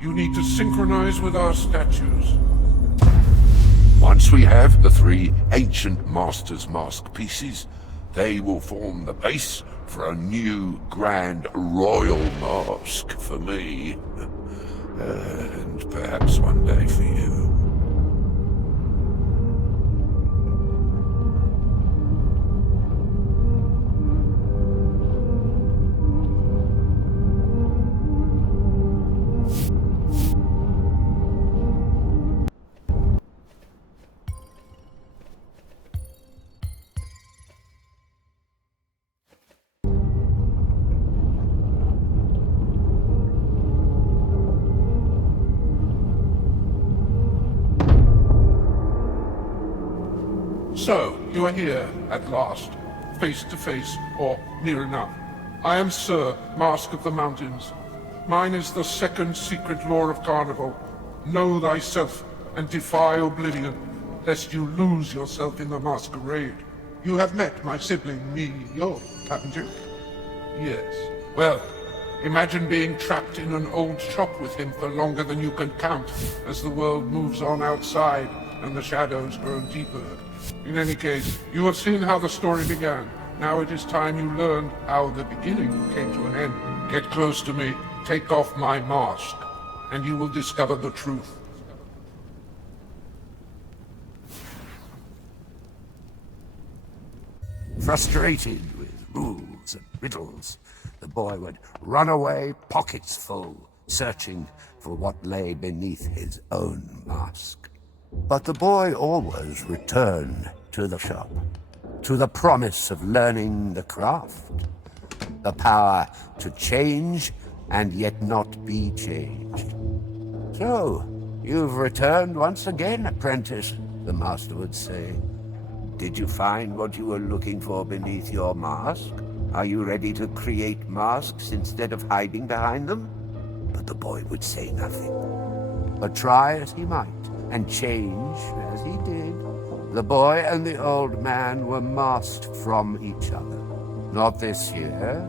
You need to synchronize with our statues. Once we have the three ancient Master's mask pieces, they will form the base for a new grand royal mask for me. And perhaps one day for you. So, you are here, at last, face to face, or near enough. I am Sir, Mask of the Mountains. Mine is the second secret law of Carnival. Know thyself, and defy oblivion, lest you lose yourself in the masquerade. You have met my sibling, Yo, haven't you? Yes. Well, imagine being trapped in an old shop with him for longer than you can count, as the world moves on outside, and the shadows grow deeper. In any case, you have seen how the story began. Now it is time you learned how the beginning came to an end. Get close to me, take off my mask, and you will discover the truth. Frustrated with rules and riddles, the boy would run away pockets full, searching for what lay beneath his own mask. But the boy always returned to the shop, to the promise of learning the craft, the power to change and yet not be changed. So, you've returned once again, apprentice, the master would say. Did you find what you were looking for beneath your mask? Are you ready to create masks instead of hiding behind them? But the boy would say nothing. But try as he might, and change as he did, the boy and the old man were masked from each other. Not this year,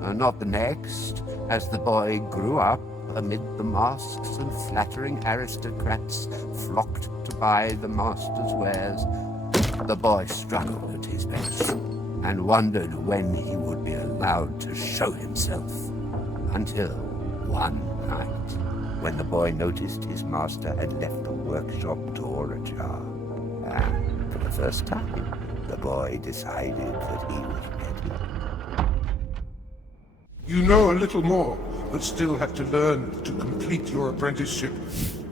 not the next, as the boy grew up amid the masks and flattering aristocrats flocked to buy the master's wares. The boy struggled at his best, and wondered when he would be allowed to show himself, until one night, when the boy noticed his master had left the workshop door ajar. And for the first time, the boy decided that he was ready. You know a little more, but still have to learn to complete your apprenticeship.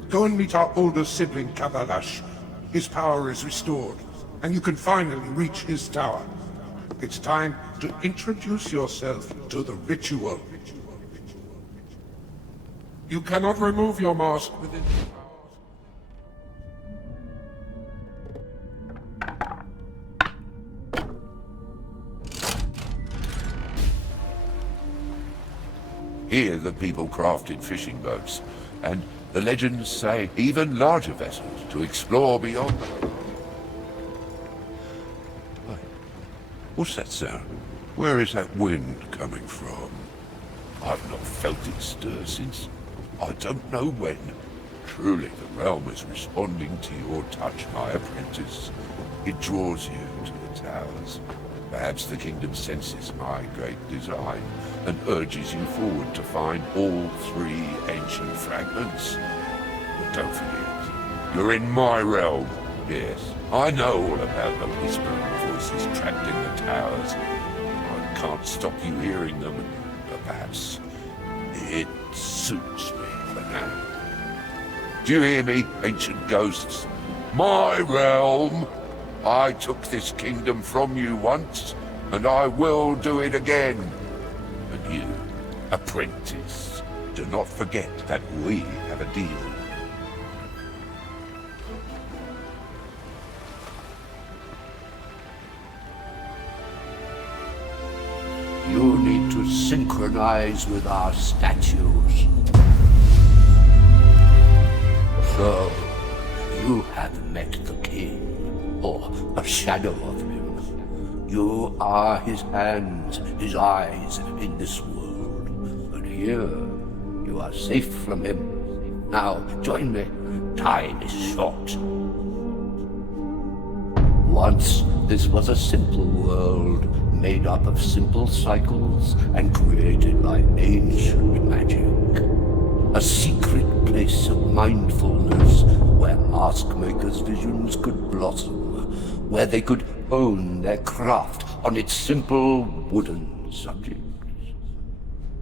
Go and meet our older sibling, Kabalash. His power is restored, and you can finally reach his tower. It's time to introduce yourself to the ritual. You cannot remove your mask within... Here the people crafted fishing boats, and the legends say even larger vessels to explore beyond them. What's that sound? Where is that wind coming from? I've not felt it stir since I don't know when. Truly the realm is responding to your touch, my apprentice. It draws you to the towers. Perhaps the kingdom senses my great design and urges you forward to find all three ancient fragments. But don't forget, you're in my realm. Yes, I know all about the whispering voices trapped in the towers. I can't stop you hearing them, but perhaps it suits me for now. Do you hear me, ancient ghosts? My realm! I took this kingdom from you once, and I will do it again. And you, apprentice, do not forget that we have a deal. You need to synchronize with our statues. So, you have met the king, or a shadow of him. You are his hands, his eyes in this world. But here, you are safe from him, Now, join me. Time is short. Once, this was a simple world, made up of simple cycles and created by ancient magic. A secret place of mindfulness where Maskmaker's visions could blossom, where they could hone their craft on its simple wooden subjects.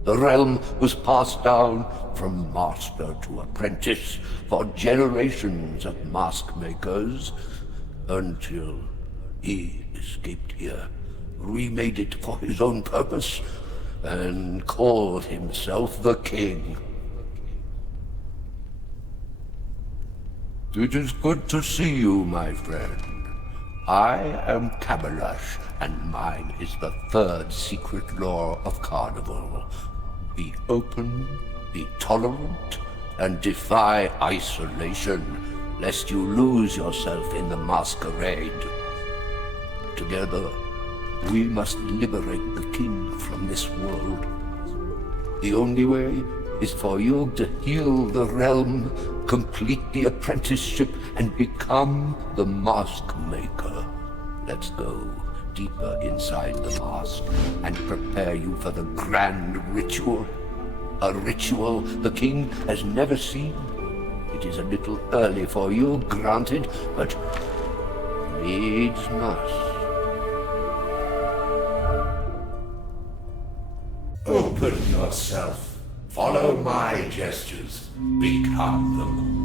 The realm was passed down from master to apprentice for generations of Maskmakers until he escaped here, remade it for his own purpose, and called himself the king. It is good to see you, my friend. I am Cabalush, and mine is the third secret law of Carnival. Be open, be tolerant, and defy isolation, lest you lose yourself in the masquerade. Together, we must liberate the king from this world. The only way is for you to heal the realm, complete the apprenticeship, and become the Maskmaker. Let's go deeper inside the mask and prepare you for the grand ritual. A ritual the king has never seen. It is a little early for you, granted, but needs must. Open yourself. Follow my gestures. Become them.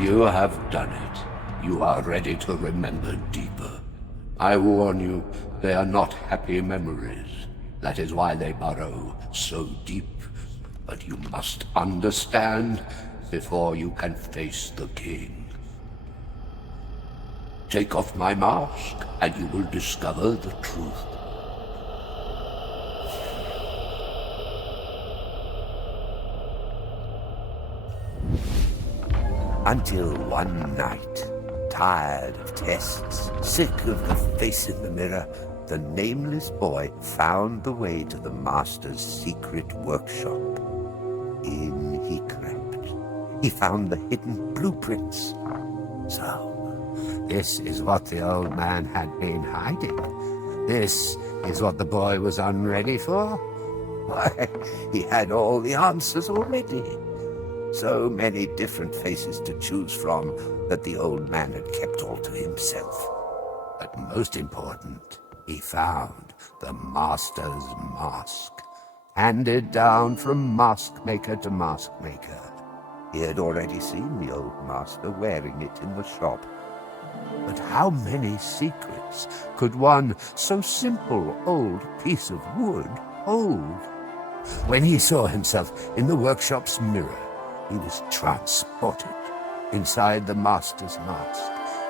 You have done it. You are ready to remember deeper. I warn you, they are not happy memories. That is why they burrow so deep. But you must understand before you can face the king. Take off my mask, and you will discover the truth. Until one night, tired of tests, sick of the face in the mirror, the nameless boy found the way to the master's secret workshop. In he crept. He found the hidden blueprints. So, this is what the old man had been hiding. This is what the boy was unready for. Why, he had all the answers already. So many different faces to choose from that the old man had kept all to himself. But most important, he found the master's mask, handed down from Maskmaker to Maskmaker. He had already seen the old master wearing it in the shop. But how many secrets could one so simple old piece of wood hold? When he saw himself in the workshop's mirror, he was transported. Inside the master's mask,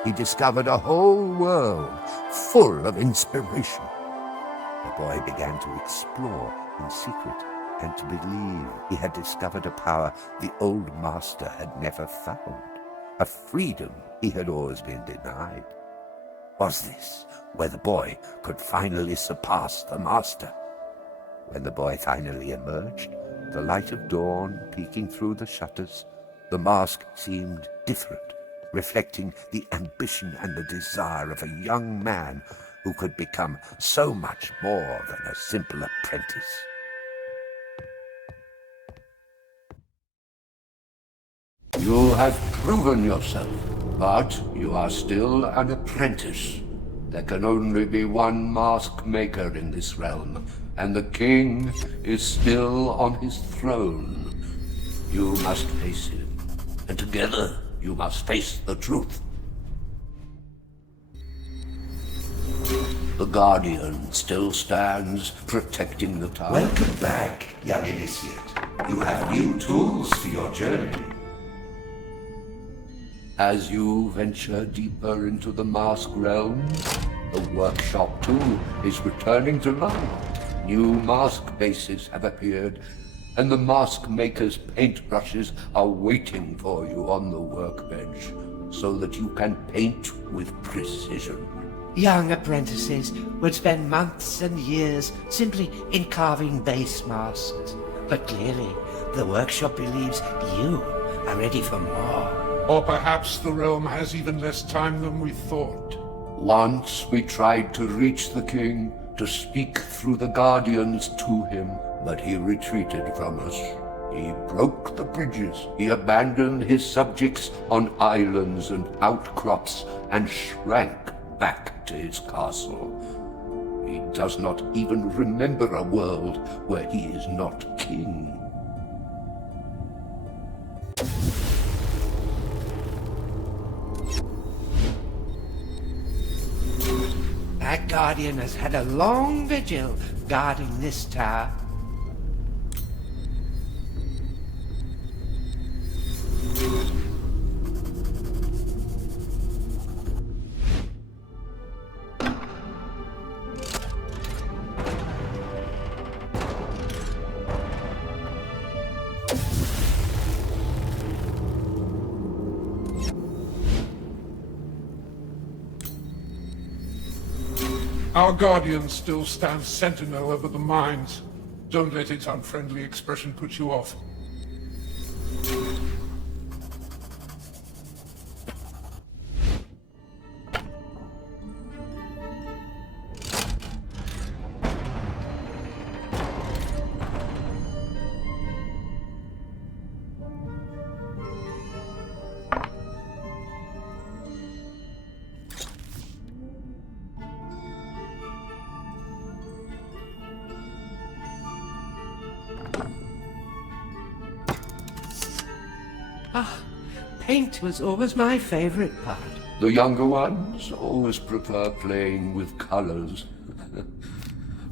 he discovered a whole world full of inspiration. The boy began to explore in secret and to believe he had discovered a power the old master had never found, a freedom he had always been denied. Was this where the boy could finally surpass the master? When the boy finally emerged, the light of dawn peeking through the shutters, the mask seemed different, reflecting the ambition and the desire of a young man who could become so much more than a simple apprentice. You have proven yourself, but you are still an apprentice. There can only be one Maskmaker in this realm, and the king is still on his throne. You must face him, and together you must face the truth. The Guardian still stands, protecting the tower. Welcome back, young initiate. You have new tools for your journey. As you venture deeper into the mask realm, the workshop too is returning to life. New mask bases have appeared, and the Maskmaker's paintbrushes are waiting for you on the workbench, so that you can paint with precision. Young apprentices would spend months and years simply in carving base masks. But clearly, the workshop believes you are ready for more. Or perhaps the realm has even less time than we thought. Once we tried to reach the king, to speak through the Guardians to him, but he retreated from us. He broke the bridges. He abandoned his subjects on islands and outcrops and shrank back to his castle. He does not even remember a world where he is not king. That Guardian has had a long vigil guarding this tower. Our Guardian still stands sentinel over the mines. Don't let its unfriendly expression put you off. Paint was always my favorite part. The younger ones always prefer playing with colors,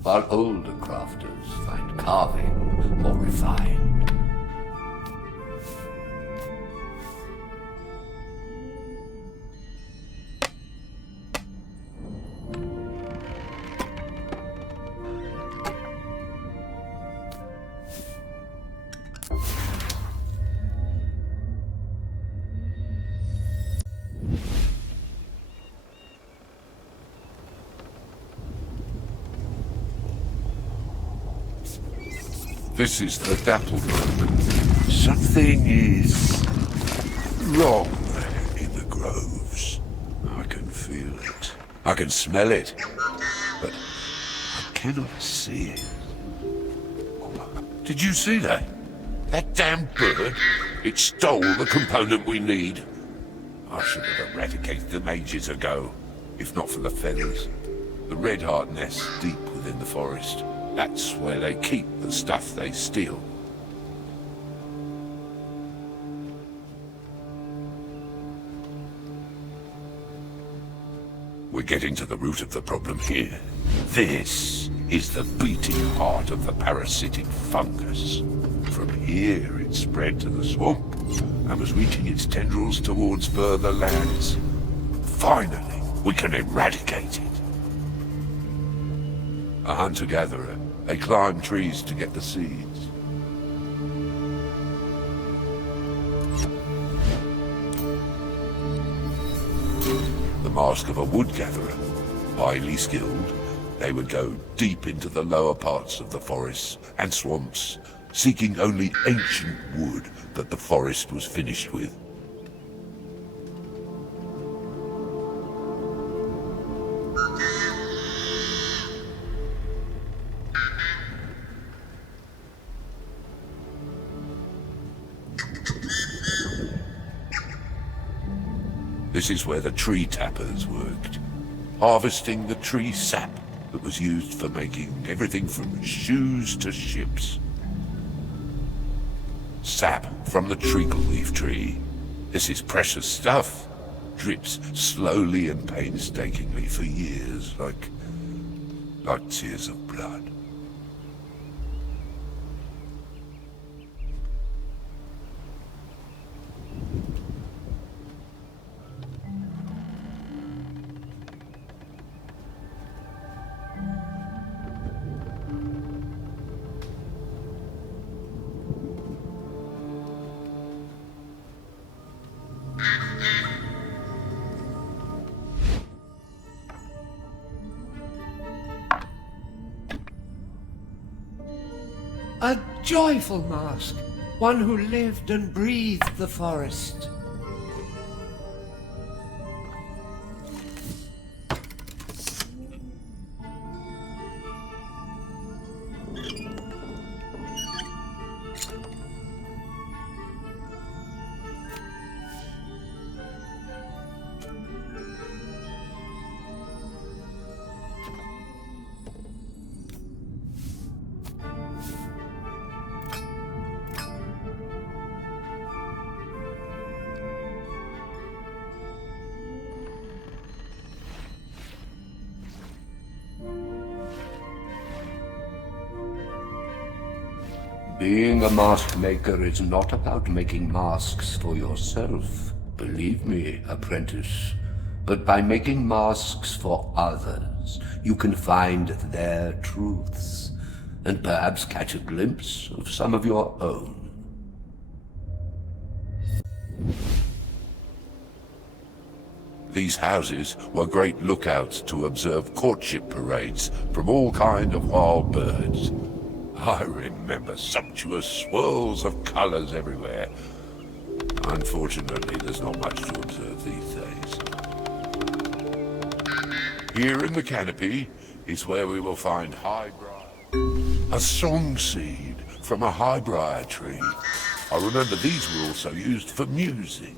while older crafters find carving more refined. This is the dapple room. Something is wrong in the groves. I can feel it. I can smell it. But I cannot see it. Did you see that? That damn bird? It stole the component we need. I should have eradicated them ages ago, if not for the feathers. The red heart nests deep within the forest. That's where they keep the stuff they steal. We're getting to the root of the problem here. This is the beating heart of the parasitic fungus. From here, it spread to the swamp and was reaching its tendrils towards further lands. Finally, we can eradicate it. A hunter-gatherer. They climb trees to get the seeds. The mask of a wood-gatherer. Highly skilled, they would go deep into the lower parts of the forests and swamps, seeking only ancient wood that the forest was finished with. This is where the tree tappers worked, harvesting the tree sap that was used for making everything from shoes to ships. Sap from the treacle leaf tree. This is precious stuff. Drips slowly and painstakingly for years, like tears of blood. A joyful mask, one who lived and breathed the forest. Being a mask maker is not about making masks for yourself, believe me, apprentice. But by making masks for others, you can find their truths, and perhaps catch a glimpse of some of your own. These houses were great lookouts to observe courtship parades from all kinds of wild birds. I remember sumptuous swirls of colors everywhere. Unfortunately, there's not much to observe these days. Here in the canopy is where we will find highbriar. A song seed from a highbriar tree. I remember these were also used for music.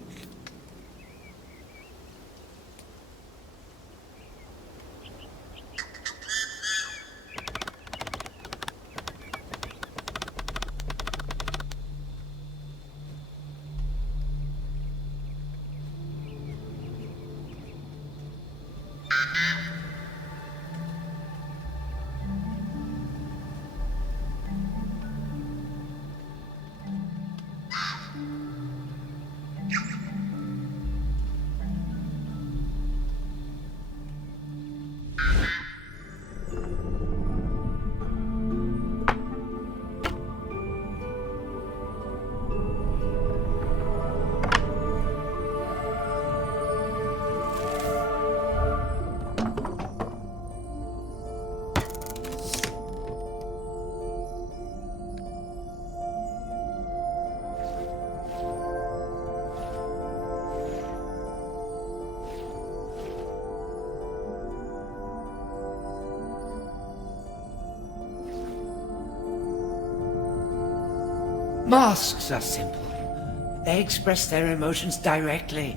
Masks are simple. They express their emotions directly,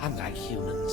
unlike humans.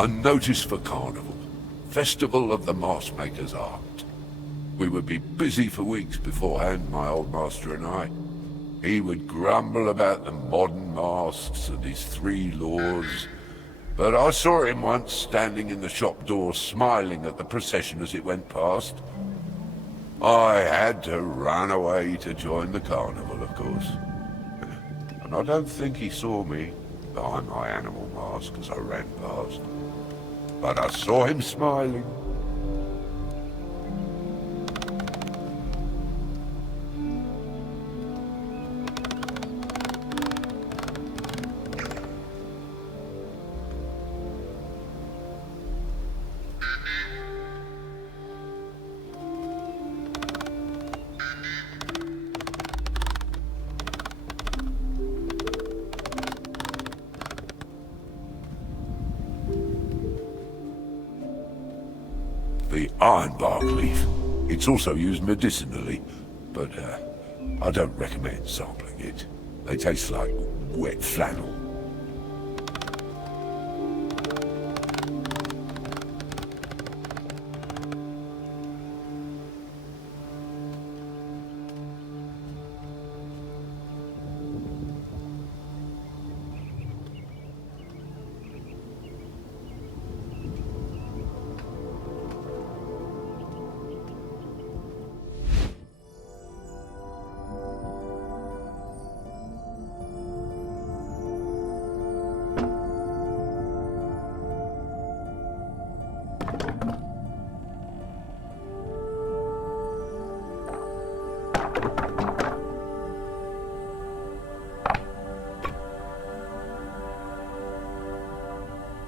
Unnoticed for Carnival. Festival of the Maskmaker's art. We would be busy for weeks beforehand, my old master and I. He would grumble about the modern masks and his 3 laws. But I saw him once standing in the shop door smiling at the procession as it went past. I had to run away to join the carnival, of course. And I don't think he saw me behind my animal mask as I ran past. But I saw him smiling. The ironbark leaf. It's also used medicinally, but I don't recommend sampling it. They taste like wet flannel.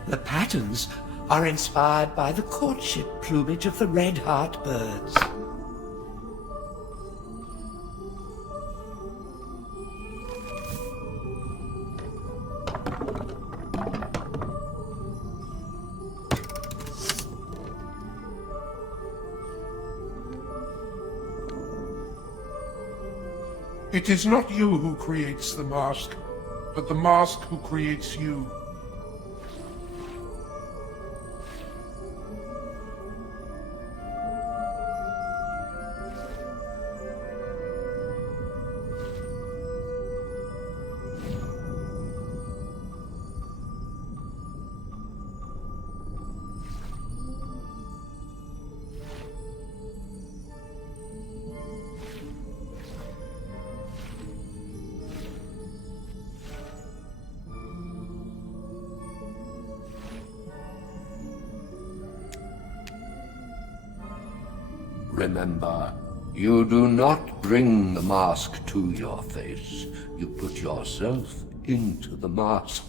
The patterns are inspired by the courtship plumage of the red-heart birds. It is not you who creates the mask, but the mask who creates you. Remember, you do not bring the mask to your face. You put yourself into the mask.